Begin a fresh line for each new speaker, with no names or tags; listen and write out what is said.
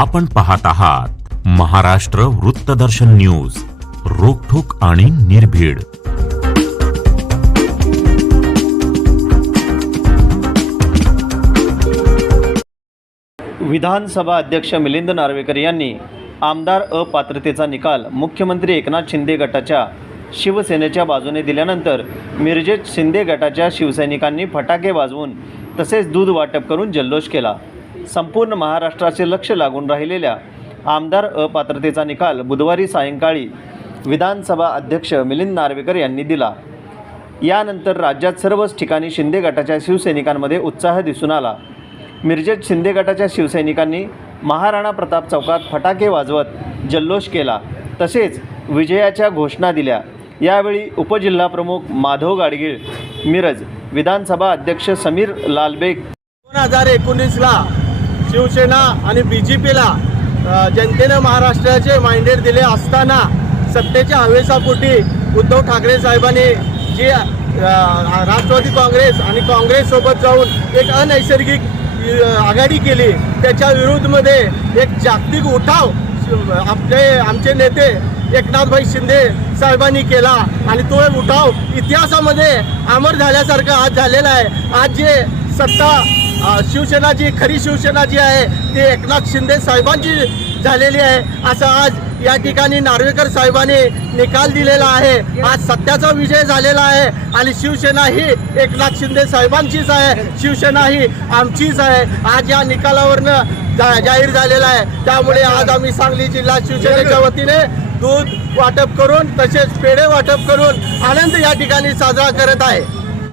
आपण पाहत आहात महाराष्ट्र वृत्तदर्शन न्यूज रोखोक आणि निर्भीड
विधानसभा अध्यक्ष मिलिंद नार्वेकर यांनी आमदार अपात्रतेचा निकाल मुख्यमंत्री एकनाथ शिंदे गटाच्या शिवसेनेच्या बाजूने दिल्यानंतर मिरजेत शिंदे गटाच्या शिवसैनिकांनी फटाके वाजवून तसेच दूध वाटप करून जल्लोष केला संपूर्ण महाराष्ट्राचे लक्ष लागून राहिलेल्या आमदार अपात्रतेचा निकाल बुधवारी सायंकाळी विधानसभा अध्यक्ष मिलिंद नार्वेकर यांनी दिला यानंतर राज्यात सर्वच ठिकाणी शिंदे गटाच्या शिवसैनिकांमध्ये उत्साह दिसून आला मिरजेत शिंदे गटाच्या शिवसैनिकांनी महाराणा प्रताप चौकात फटाके वाजवत जल्लोष केला तसेच विजयाच्या घोषणा दिल्या यावेळी उपजिल्हाप्रमुख माधव गाडगीळ मिरज विधानसभा अध्यक्ष समीर लालबेग
दोन हजार एकोणीसला शिवसेना आणि बी जे पीला जनतेनं महाराष्ट्राचे माइंडेड दिले असताना सत्तेच्या हवेसापोटी उद्धव ठाकरे साहेबांनी जे राष्ट्रवादी काँग्रेस आणि काँग्रेससोबत जाऊन एक अनैसर्गिक आघाडी केली त्याच्या विरुद्धमध्ये एक जागतिक उठाव आपले आमचे नेते एकनाथभाई शिंदे साहेबांनी केला आणि तो एक उठाव इतिहासामध्ये अमर झाल्यासारखा आज झालेला आहे आज जे सत्ता शिवसेना जी खरी शिवसेना जी आहे ती एकनाथ शिंदे साहेबांची झालेली आहे असं आज या ठिकाणी नार्वेकर साहेबांनी निकाल दिलेला आहे आज सत्याचा विजय झालेला आहे आणि शिवसेना ही एकनाथ शिंदे साहेबांचीच आहे शिवसेना ही आमचीच आहे आज या निकालावरनं जा जाहीर झालेला आहे त्यामुळे आज आम्ही सांगली जिल्हा शिवसेनेच्या वतीने दूध वाटप करून तसेच पेढे वाटप करून आनंद या ठिकाणी साजरा करत आहे